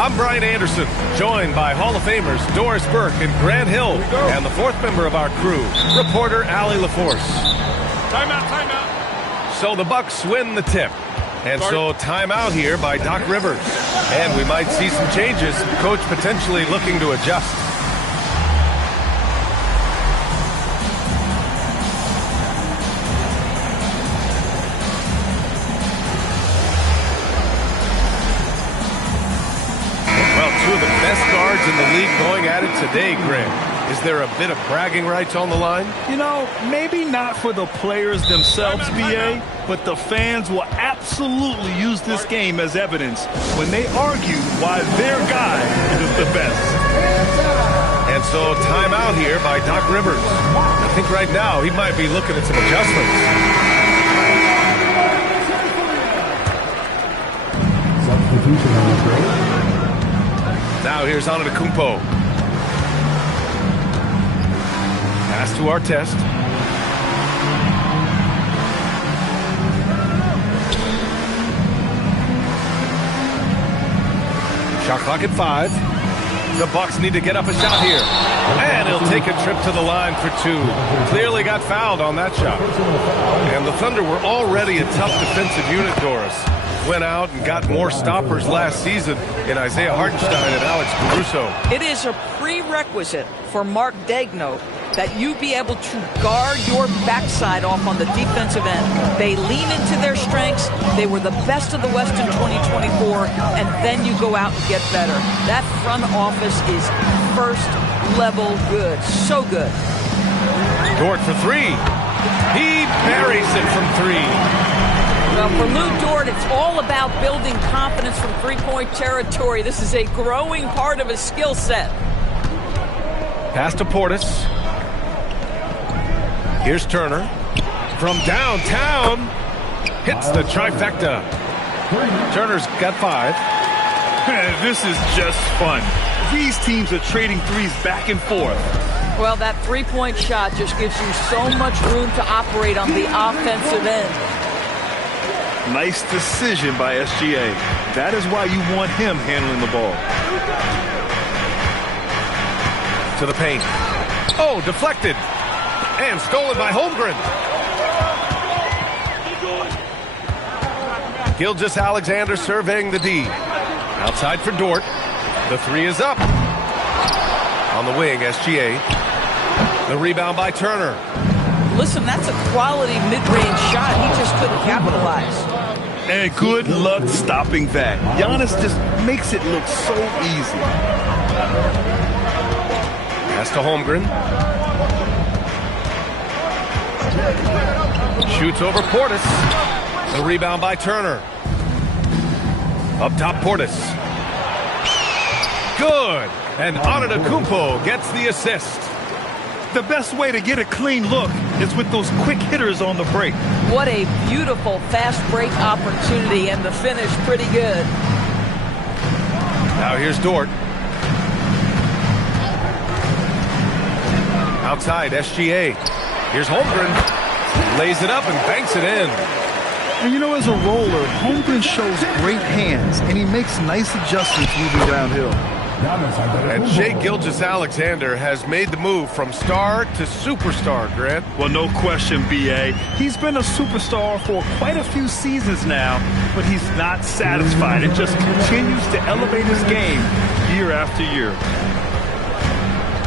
I'm Brian Anderson, joined by Hall of Famers Doris Burke and Grant Hill, and the fourth member of our crew, reporter Allie LaForce. Timeout, timeout. So the Bucks win the tip. And so timeout here by Doc Rivers. And we might see some changes, coach potentially looking to adjust. Two of the best guards in the league going at it today, Grant. Is there a bit of bragging rights on the line? You know, maybe not for the players themselves, BA, but the fans will absolutely use this game as evidence when they argue why their guy is the best. And so timeout here by Doc Rivers. I think right now he might be looking at some adjustments. Substitution on the break. Now here's Antetokounmpo. Pass to Artest. Shot clock at 5. The Bucks need to get up a shot here. And he'll take a trip to the line for 2. Clearly got fouled on that shot. And the Thunder were already a tough defensive unit, Doris. Went out and got more stoppers last season in Isaiah Hartenstein and Alex Caruso. It is a prerequisite for Mark Daigneault that you be able to guard your backside off on the defensive end. They lean into their strengths. They were the best of the West in 2024, and then you go out and get better. That front office is first level good. So good. Dort for 3. He buries it from 3. Well, for Lou Dort, it's all about building confidence from three-point territory. This is a growing part of his skill set. Pass to Portis. Here's Turner. From downtown, hits the trifecta. Turner's got 5. This is just fun. These teams are trading threes back and forth. Well, that three-point shot just gives you so much room to operate on the offensive end. Nice decision by SGA. That is why you want him handling the ball. To the paint. Oh, deflected. And stolen by Holmgren. Gilgeous-Alexander surveying the D. Outside for Dort. The 3 is up. On the wing, SGA. The rebound by Turner. Listen, that's a quality mid-range shot. He just couldn't capitalize. And good luck stopping that. Giannis just makes it look so easy. Pass to Holmgren. Shoots over Portis. The rebound by Turner. Up top, Portis. Good. And Antetokounmpo gets the assist. The best way to get a clean look is with those quick hitters on the break. What a beautiful fast break opportunity, and the finish pretty good. Now here's Dort. Outside, SGA. Here's Holmgren. Lays it up and banks it in. And you know, as a roller, Holmgren shows great hands, and he makes nice adjustments moving downhill. And Shai Gilgeous-Alexander has made the move from star to superstar, Grant. Well, no question, B.A. He's been a superstar for quite a few seasons now, but he's not satisfied and just continues to elevate his game year after year.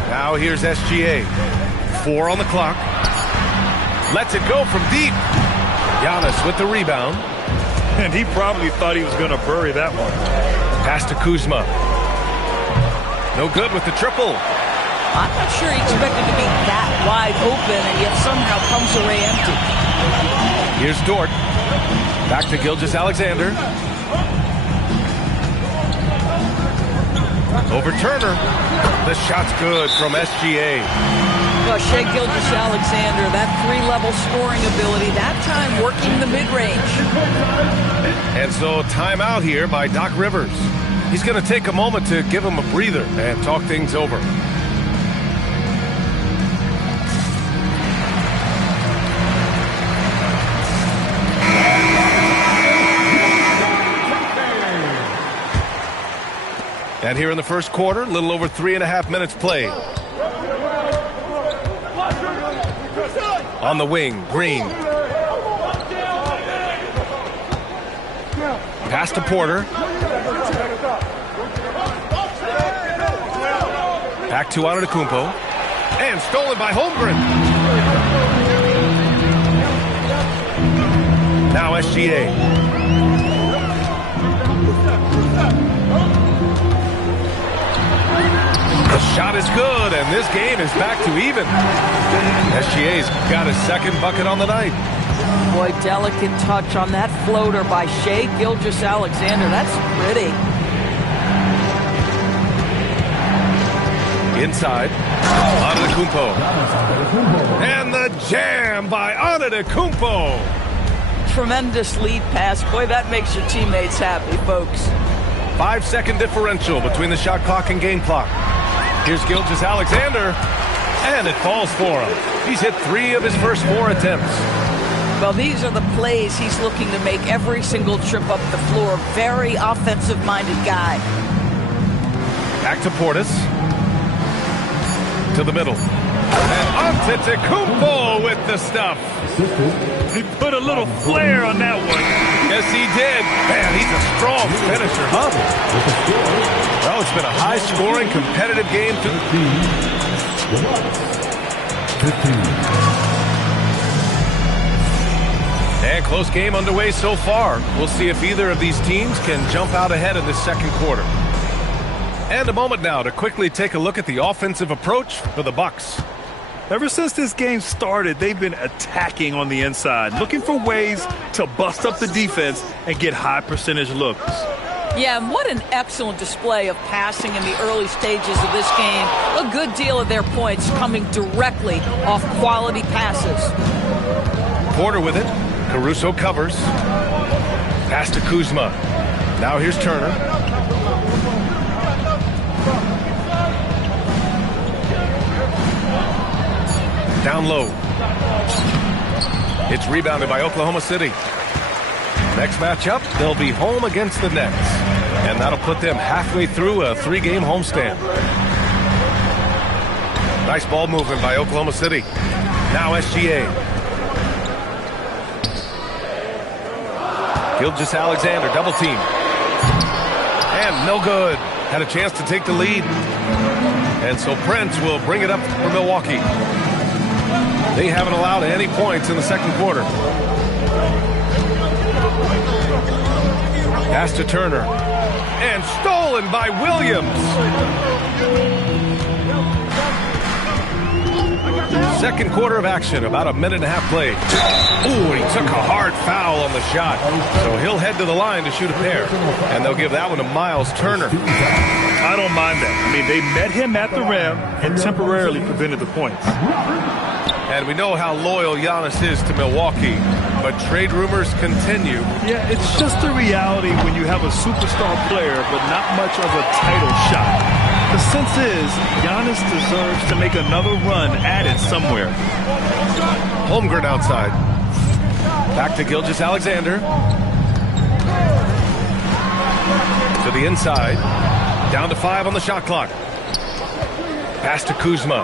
Now here's SGA. 4 on the clock. Lets it go from deep. Giannis with the rebound. And he probably thought he was going to bury that one. Pass to Kuzma. No good with the triple. I'm not sure he expected to be that wide open, and yet somehow comes away empty. Here's Dort. Back to Gilgeous-Alexander. Over Turner. The shot's good from SGA. Well, Shai Gilgeous-Alexander, that 3-level scoring ability, that time working the mid-range. And so timeout here by Doc Rivers. He's going to take a moment to give him a breather and talk things over. And here in the first quarter, a little over 3.5 minutes played. On the wing, Green. Pass to Porter. Back to Antetokounmpo. And stolen by Holmgren. Now SGA. The shot is good, and this game is back to even. SGA's got his second bucket on the night. Boy, delicate touch on that floater by Shai Gilgeous-Alexander. That's pretty. Inside, Antetokounmpo. And the jam by Antetokounmpo. Tremendous lead pass. Boy, that makes your teammates happy, folks. 5-second differential between the shot clock and game clock. Here's Gilgeous-Alexander, and it falls for him. He's hit 3 of his first 4 attempts. Well, these are the plays he's looking to make every single trip up the floor. Very offensive-minded guy. Back to Portis. To the middle. And Antetokounmpo with the stuff. He put a little flair on that one. Yes, he did. Man, he's a strong finisher, huh? Well, it's been a high-scoring, competitive game. 15. And close game underway so far. We'll see if either of these teams can jump out ahead in this second quarter. And a moment now to quickly take a look at the offensive approach for the Bucks. Ever since this game started, they've been attacking on the inside, looking for ways to bust up the defense and get high percentage looks. Yeah, and what an excellent display of passing in the early stages of this game. A good deal of their points coming directly off quality passes. Porter with it. Caruso covers. Pass to Kuzma. Now here's Turner. Down low. It's rebounded by Oklahoma City. Next matchup, they'll be home against the Nets. And that'll put them halfway through a 3-game homestand. Nice ball movement by Oklahoma City. Now SGA. Gilgeous-Alexander, double team. And no good. Had a chance to take the lead. And so Prince will bring it up for Milwaukee. They haven't allowed any points in the second quarter. Pass to Turner. And stolen by Williams. Second quarter of action, about a minute and a half played. Ooh, he took a hard foul on the shot. So he'll head to the line to shoot a pair. And they'll give that one to Miles Turner. I don't mind that. I mean, they met him at the rim and temporarily prevented the points. And we know how loyal Giannis is to Milwaukee, but trade rumors continue. Yeah, it's just the reality when you have a superstar player, but not much of a title shot. The sense is Giannis deserves to make another run at it somewhere. Holmgren outside. Back to Gilgeous-Alexander. To the inside. Down to 5 on the shot clock. Pass to Kuzma.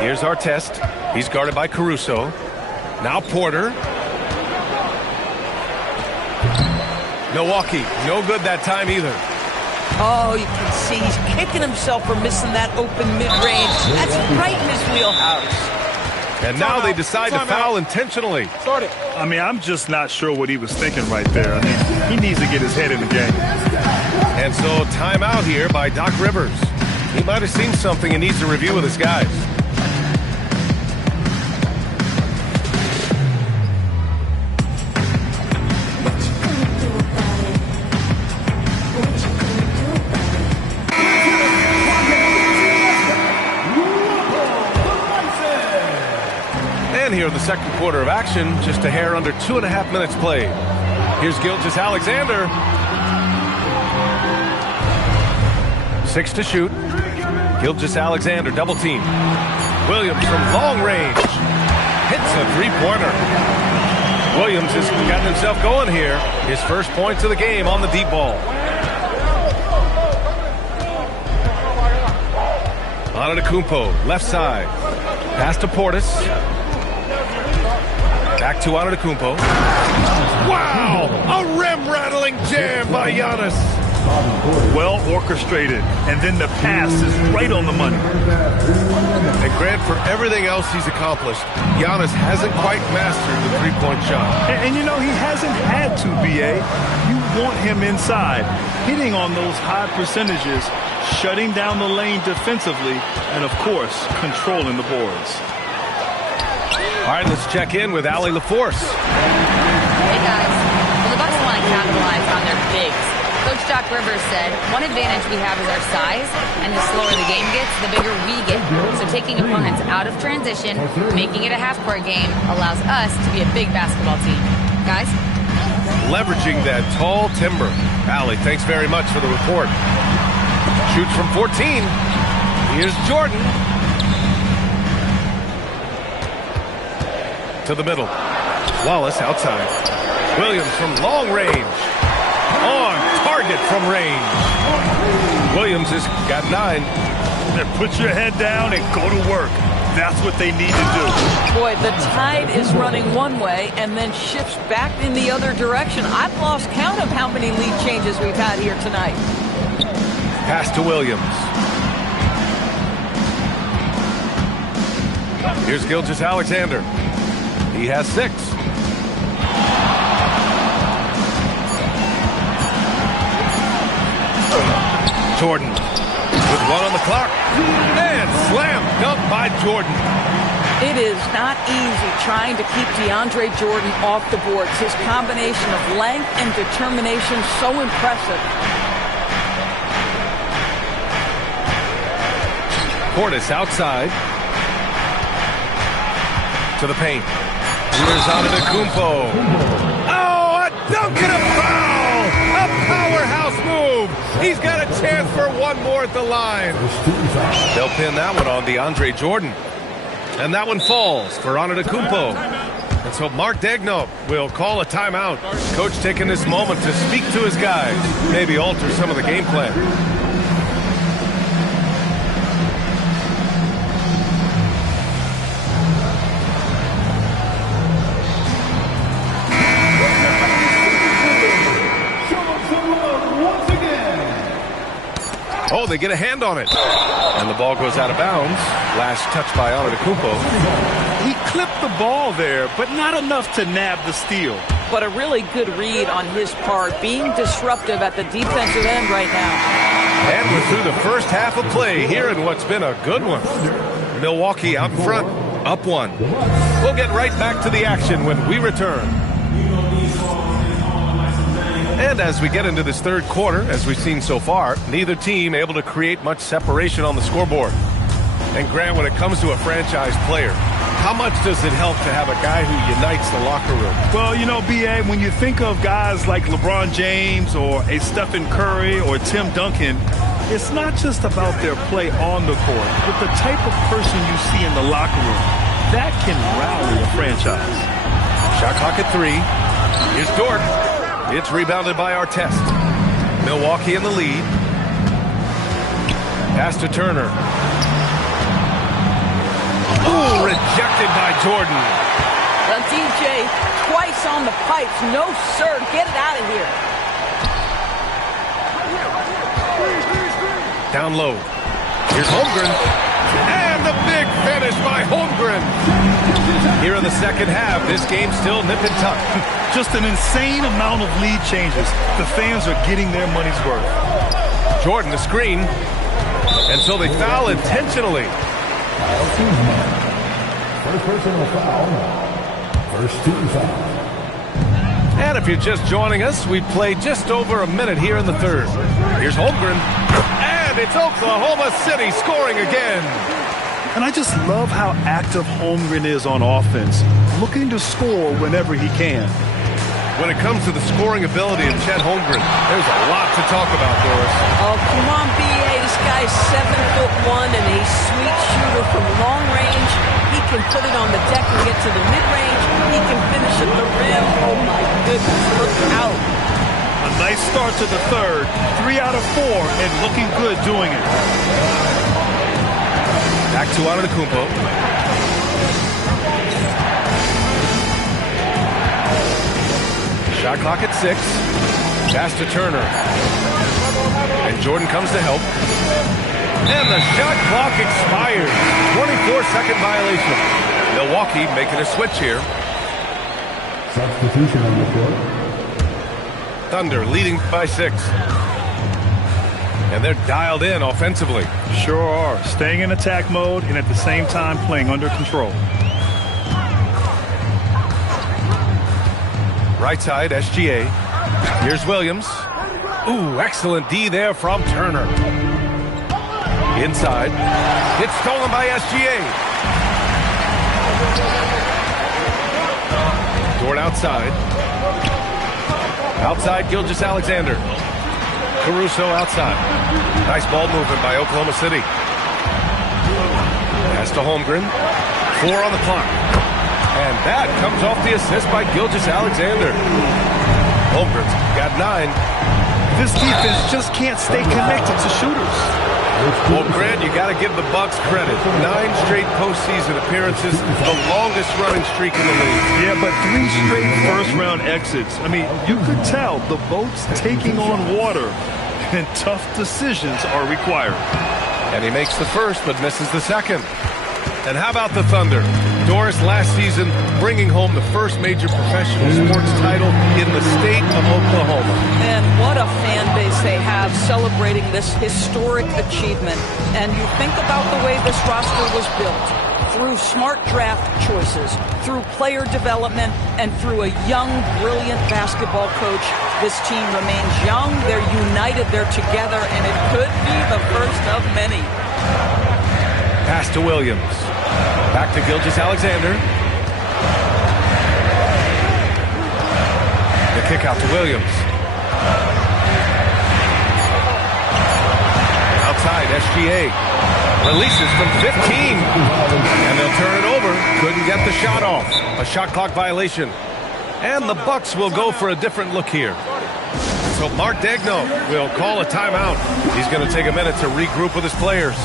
Here's our test. He's guarded by Caruso. Now Porter. Milwaukee, no good that time either. Oh, you can see he's kicking himself for missing that open mid-range. That's right in his wheelhouse. And now they decide to foul intentionally. Start it. I mean, I'm just not sure what he was thinking right there. I mean, he needs to get his head in the game. And so timeout here by Doc Rivers. He might have seen something and needs to review with his guys. Here in the second quarter of action, just a hair under 2.5 minutes played. Here's Gilgeous-Alexander. 6 to shoot. Gilgeous-Alexander double team. Williams from long range hits a 3-pointer. Williams has gotten himself going here. His first points of the game on the deep ball. Antetokounmpo, left side. Pass to Portis. Back to Antetokounmpo. Wow! A rim-rattling jam by Giannis. Well orchestrated, and then the pass is right on the money. And Grant, for everything else he's accomplished, Giannis hasn't quite mastered the three-point shot. And you know, he hasn't had to, B.A. You want him inside, hitting on those high percentages, shutting down the lane defensively, and, of course, controlling the boards. All right, let's check in with Allie LaForce. Hey, guys. Well, the Bucks want to capitalize on their bigs. Coach Doc Rivers said, one advantage we have is our size, and the slower the game gets, the bigger we get. So taking opponents out of transition, making it a half-court game, allows us to be a big basketball team. Guys? Leveraging that tall timber. Allie, thanks very much for the report. Shoots from 14. Here's Jordan. To the middle. Wallace outside. Williams from long range. On target from range. Williams has got 9. Put your head down and go to work. That's what they need to do. Boy, the tide is running one way and then shifts back in the other direction. I've lost count of how many lead changes we've had here tonight. Pass to Williams. Here's Gilgeous-Alexander. He has 6. Jordan with 1 on the clock. And slam dunk by Jordan. It is not easy trying to keep DeAndre Jordan off the boards. His combination of length and determination so impressive. Portis outside. To the paint. Here's Antetokounmpo. Oh, a dunk and a foul! A powerhouse move! He's got a chance for one more at the line. They'll pin that one on DeAndre Jordan. And that one falls for Antetokounmpo. And so Mark Daigneault will call a timeout. Coach taking this moment to speak to his guys. Maybe alter some of the game plan. Oh, they get a hand on it. And the ball goes out of bounds. Last touch by Antetokounmpo. He clipped the ball there, but not enough to nab the steal. But a really good read on his part, being disruptive at the defensive end right now. And we're through the first half of play here in what's been a good one. Milwaukee out in front, up 1. We'll get right back to the action when we return. And as we get into this third quarter, as we've seen so far, neither team able to create much separation on the scoreboard. And Grant, when it comes to a franchise player, how much does it help to have a guy who unites the locker room? Well, you know, B.A., when you think of guys like LeBron James or a Stephen Curry or Tim Duncan, it's not just about their play on the court, but the type of person you see in the locker room. That can rally a franchise. Shot clock at 3. Here's Dort. It's rebounded by Artest. Milwaukee in the lead. Pass to Turner. Ooh, rejected by Jordan. The DJ twice on the pipes. No, sir. Get it out of here. Down low. Here's Holmgren. And the big finish by Holmgren. Here in the second half, this game's still nip and tuck. Just an insane amount of lead changes. The fans are getting their money's worth. Jordan, the screen. And so they foul intentionally. First personal foul. First team foul. And if you're just joining us, we've played just over a minute here in the third. Here's Holmgren. And it's Oklahoma City scoring again. And I just love how active Holmgren is on offense, looking to score whenever he can. When it comes to the scoring ability of Chet Holmgren, there's a lot to talk about, Doris. Oh, come on, B.A. This guy's 7'1" and a sweet shooter from long range. He can put it on the deck and get to the mid-range. He can finish at the rim. Oh, my goodness. Look out. A nice start to the third. 3 out of 4 and looking good doing it. Back to Antetokounmpo. Shot clock at 6. Pass to Turner. And Jordan comes to help. And the shot clock expires. 24-second violation. Milwaukee making a switch here. Substitution on the court. Thunder leading by 6. And they're dialed in offensively. Sure are. Staying in attack mode and at the same time playing under control. Right side, SGA. Here's Williams. Ooh, excellent D there from Turner. Inside. It's stolen by SGA. Dort outside. Outside, Gilgeous-Alexander. Caruso outside. Nice ball movement by Oklahoma City. Pass to Holmgren. 4 on the clock. And that comes off the assist by Gilgeous-Alexander. Holmgren's got 9. This defense just can't stay connected to shooters. Well, Grant, you got to give the Bucks credit. 9 straight postseason appearances, the longest running streak in the league. Yeah, but 3 straight first-round exits. I mean, you could tell the boat's taking on water, and tough decisions are required. And he makes the first, but misses the second. And how about the Thunder? Doris, last season, bringing home the first major professional sports title in the state of Oklahoma. And what a fan base they have celebrating this historic achievement. And you think about the way this roster was built. Through smart draft choices, through player development, and through a young, brilliant basketball coach, this team remains young, they're united, they're together, and it could be the first of many. Pass to Williams. Back to Gilgeous-Alexander. The kick out to Williams. Outside, SGA. Releases from 15. And they'll turn it over. Couldn't get the shot off. A shot clock violation. And the Bucks will go for a different look here. So Mark Daigneault will call a timeout. He's going to take a minute to regroup with his players.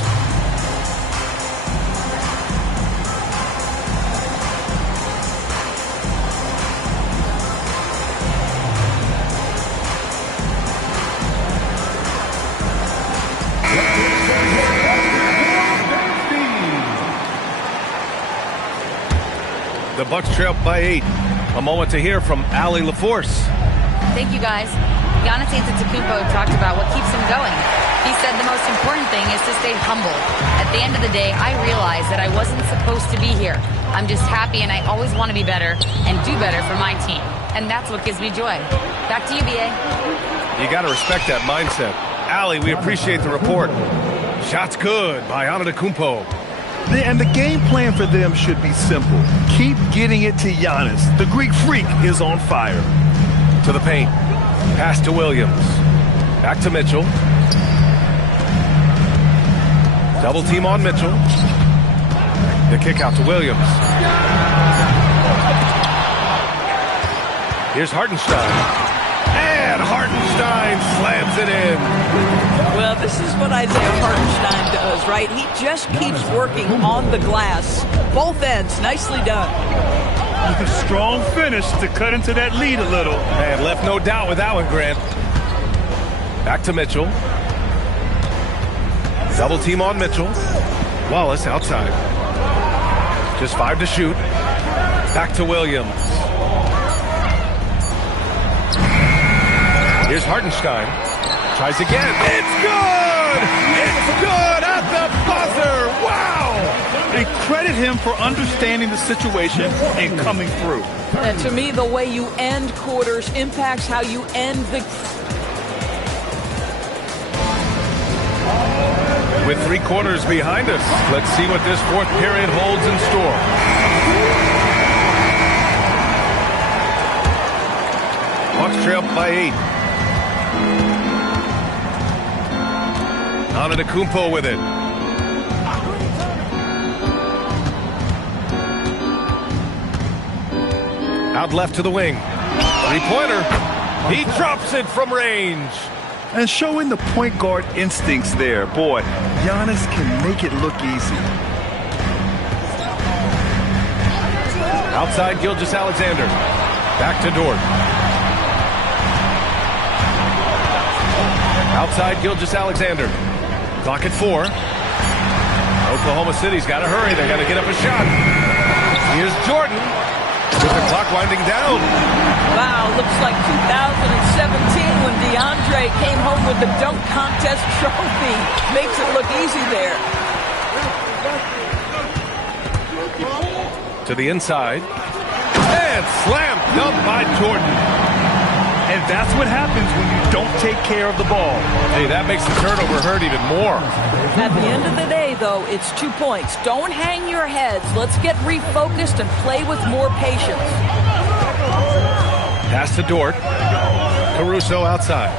The Bucks trail by 8. A moment to hear from Allie LaForce. Thank you, guys. Giannis Antetokounmpo talked about what keeps him going. He said the most important thing is to stay humble. At the end of the day, I realized that I wasn't supposed to be here. I'm just happy, and I always want to be better and do better for my team. And that's what gives me joy. Back to you, B.A. You got to respect that mindset. Allie, we appreciate the report. Shots good by Antetokounmpo. And the game plan for them should be simple. Keep getting it to Giannis. The Greek freak is on fire. To the paint. Pass to Williams. Back to Mitchell. Double team on Mitchell. The kick out to Williams. Here's Hartenstein. And Hartenstein slams it in. Well, this is what Isaiah Hartenstein does, right? He just keeps working on the glass. Both ends, nicely done. Strong finish to cut into that lead a little. And left no doubt with that one, Grant. Back to Mitchell. Double team on Mitchell. Wallace outside. Just 5 to shoot. Back to Williams. Here's Hartenstein. Tries again. It's good! It's good at the buzzer! Wow! And credit him for understanding the situation and coming through. And to me, the way you end quarters impacts how you end the... With 3 quarters behind us, let's see what this 4th period holds in store. Bucks trail by 8. Antetokounmpo with it. Out left to the wing. Three-pointer. He drops it from range. And showing the point guard instincts there. Boy, Giannis can make it look easy. Outside Gilgeous-Alexander. Back to Dort. Outside Gilgeous-Alexander. Clock at 4. Oklahoma City's got to hurry. They got to get up a shot. Here's Jordan with the clock winding down. Wow, looks like 2017 when DeAndre came home with the dunk contest trophy. Makes it look easy there. To the inside. And slam dunk by Jordan. And that's what happens when you don't take care of the ball. Hey, that makes the turnover hurt even more. At the end of the day, though, it's 2 points. Don't hang your heads. Let's get refocused and play with more patience. Pass to Dort. Caruso outside.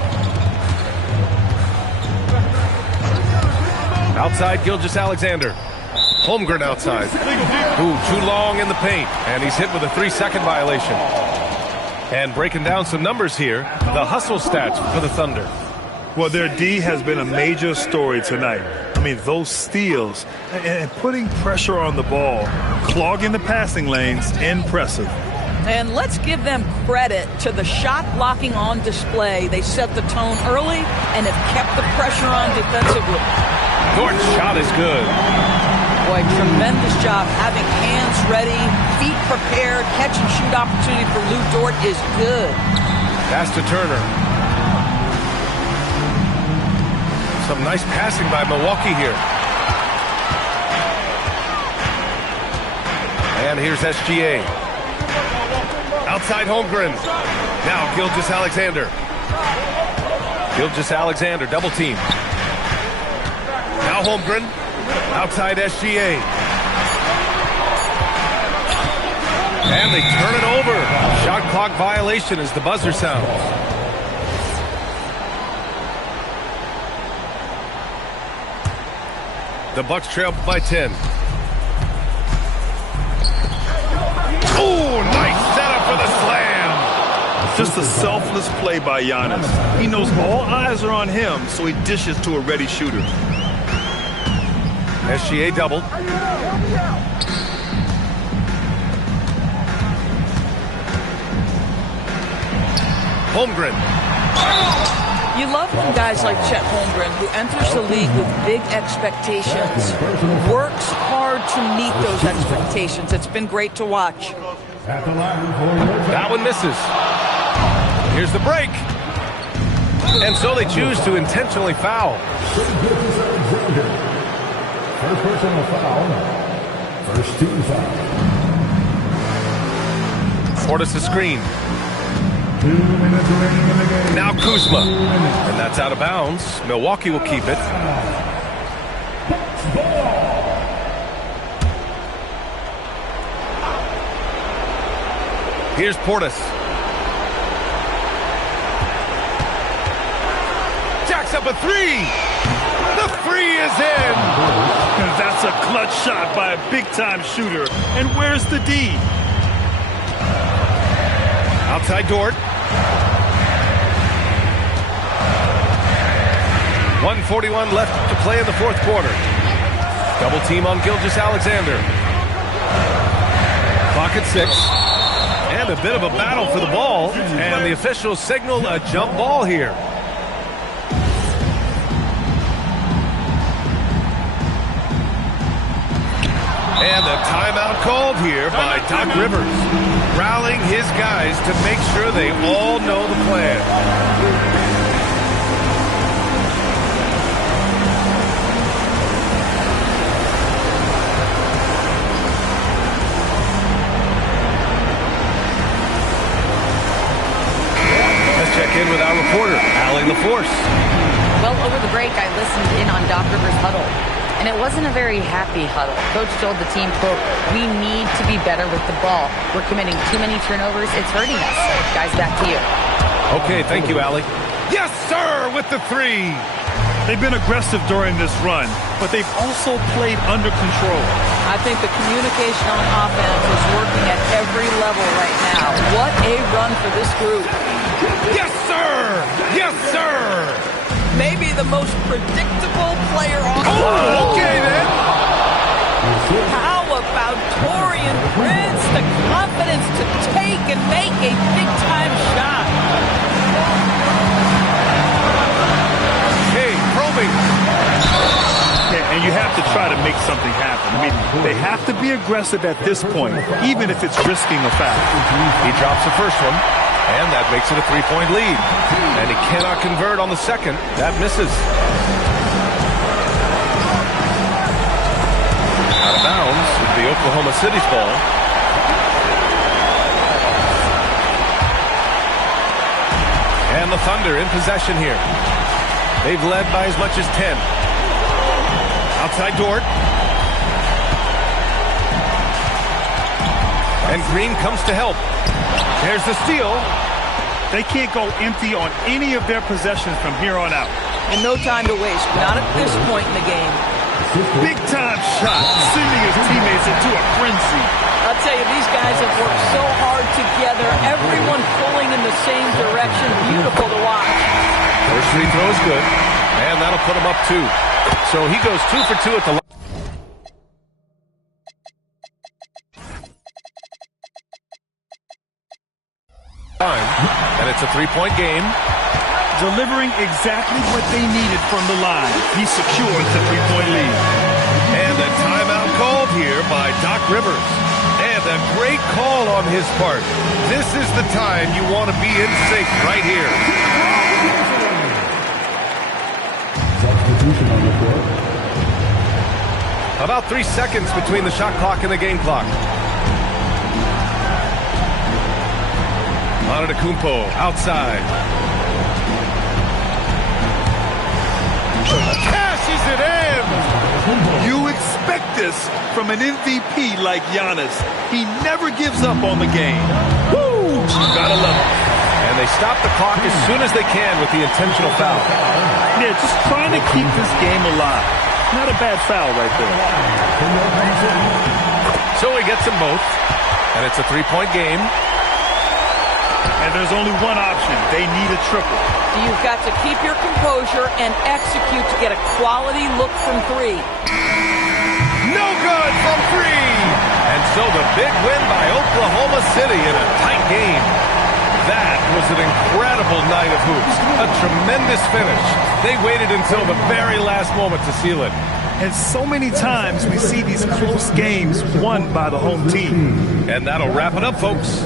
Outside Gilgeous-Alexander. Holmgren outside. Ooh, too long in the paint. And he's hit with a 3-second violation. And breaking down some numbers here, the hustle stats for the Thunder. Well, their D has been a major story tonight. I mean, those steals and putting pressure on the ball, clogging the passing lanes, impressive. And let's give them credit to the shot blocking on display. They set the tone early and have kept the pressure on defensively. Dort's shot is good. Boy, tremendous job having hands ready, feet prepared, catch and shoot opportunity for Lou Dort is good. Pass to Turner. Some nice passing by Milwaukee here. And here's SGA. Outside Holmgren. Now Gilgeous-Alexander. Gilgeous-Alexander, double team. Now Holmgren. Outside SGA. And they turn it over. Shot clock violation as the buzzer sounds. The Bucks trail by 10. Oh, nice setup for the slam. Just a selfless play by Giannis. He knows all eyes are on him, so he dishes to a ready shooter. SGA double. Holmgren. You love when guys like Chet Holmgren, who enters the league with big expectations, works hard to meet those expectations. It's been great to watch. That one misses. Here's the break. And so they choose to intentionally foul. First personal foul. First team foul. Portis the screen. 2 minutes remaining in the game. Now Kuzma. And that's out of bounds. Milwaukee will keep it. Here's Portis. Jacks up a 3. The 3 is in. And that's a clutch shot by a big-time shooter. And where's the D? Outside Dort. 1:41 left to play in the fourth quarter. Double team on Gilgeous-Alexander. Clock at 6. And a bit of a battle for the ball. And the officials signal a jump ball here. And a timeout called here by Doc Rivers, rallying his guys to make sure they all know the plan. Let's check in with our reporter, Allie LaForce. Well, over the break, I listened in on Doc Rivers' huddle. And it wasn't a very happy huddle. Coach told the team, quote, "We need to be better with the ball. We're committing too many turnovers. It's hurting us." Guys, back to you. Okay, thank you, Allie. Yes, sir, with the three. They've been aggressive during this run, but they've also played under control. I think the communication on offense is working at every level right now. What a run for this group. Yes, sir! Yes, sir! Maybe the most predictable player on the Oh, okay, then. How about Torian Prince? The confidence to take and make a big-time shot. Hey, probing. Yeah, and you have to try to make something happen. I mean, they have to be aggressive at this point, even if it's risking a foul. He drops the first one, and that makes it a three-point lead. And he cannot convert on the second. That misses. Out of bounds with the Oklahoma City's ball. And the Thunder in possession here. They've led by as much as 10. Outside Dort. And Green comes to help. There's the steal. They can't go empty on any of their possessions from here on out. And no time to waste. Not at this point in the game. Big-time shot, sending his teammates into a frenzy. I'll tell you, these guys have worked so hard together. Everyone pulling in the same direction. Beautiful to watch. First free throw is good. And that'll put him up 2. So he goes 2 for 2 at the line. And it's a three-point game. Delivering exactly what they needed from the line. He secures the three-point lead. And a timeout called here by Doc Rivers. And a great call on his part. This is the time you want to be in sync right here. Substitution on the court. About 3 seconds between the shot clock and the game clock. Antetokounmpo outside. Cashes it in! You expect this from an MVP like Giannis. He never gives up on the game. Woo! Gotta love it. And they stop the clock as soon as they can with the intentional foul. Yeah, just trying to keep this game alive. Not a bad foul right there. So he gets them both. And it's a three-point game. And there's only one option. They need a triple. You've got to keep your composure and execute to get a quality look from 3. No good from 3! And so the big win by Oklahoma City in a tight game. That was an incredible night of hoops. A tremendous finish. They waited until the very last moment to seal it. And so many times we see these close games won by the home team. And that'll wrap it up, folks.